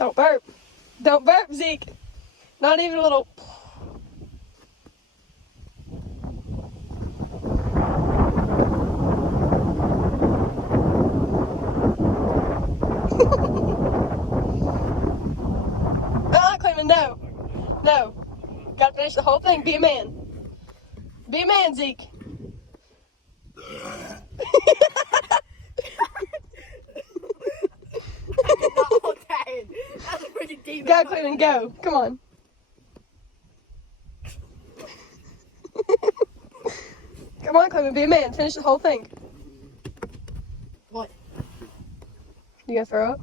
Don't burp. Don't burp, Zeke. Not even a little. Clayman, no. No. Gotta finish the whole thing. Be a man. Be a man, Zeke. Go, Clayman, go. Come on. Come on, Clayman, be a man. Finish the whole thing. What? You gonna throw up?